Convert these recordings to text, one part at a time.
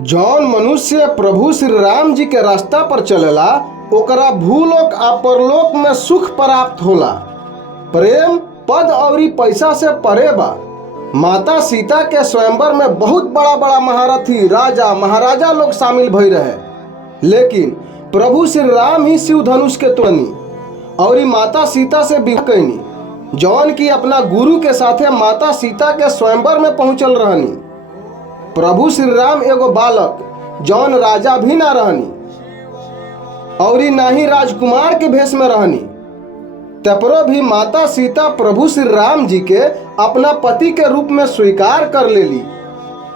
जौन मनुष्य प्रभु श्री राम जी के रास्ता पर चलेला ओकरा भूलोक आ परलोक में सुख प्राप्त होला। प्रेम पद अउरी पैसा से परे बा। माता सीता के स्वयंवर में बहुत बड़ा बड़ा महारथी राजा महाराजा लोग शामिल भई रहे, लेकिन प्रभु श्री राम ही शिव धनुष के तोड़नी और माता सीता से विवाह कैनी, जौन की अपना गुरु के साथे माता सीता के स्वयंवर में पहुंचल रहनी। प्रभु श्री राम एगो बालक जौन राजा भी ना रहनी और ना ही राजकुमार के भेष में रहनी, तपरो भी माता सीता प्रभु श्री राम जी के अपना पति के रूप में स्वीकार कर लेली।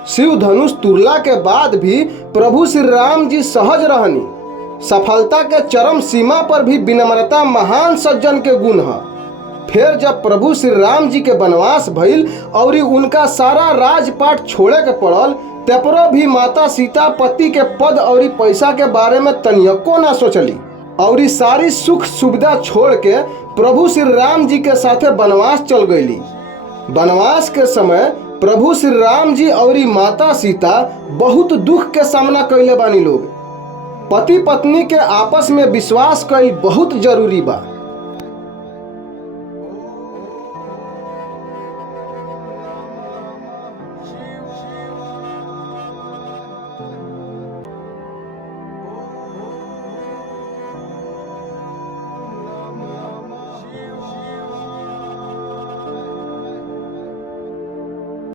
शिव धनुष तुरला के बाद भी प्रभु श्री राम जी सहज रहनी। सफलता के चरम सीमा पर भी विनम्रता महान सज्जन के गुण है। फिर जब प्रभु श्री राम जी के वनवास भइल और उनका सारा राजपाट छोड़े के पड़ल, तपरो भी माता सीता पति के पद और पैसा के बारे में तनिको ना सोचली और सारी सुख सुविधा छोड़ के प्रभु श्री राम जी के साथे वनवास चल गईली। वनवास के समय प्रभु श्री राम जी और माता सीता बहुत दुख के सामना कैले बानी लोग। पति पत्नी के आपस में विश्वास कईल बहुत जरूरी बा।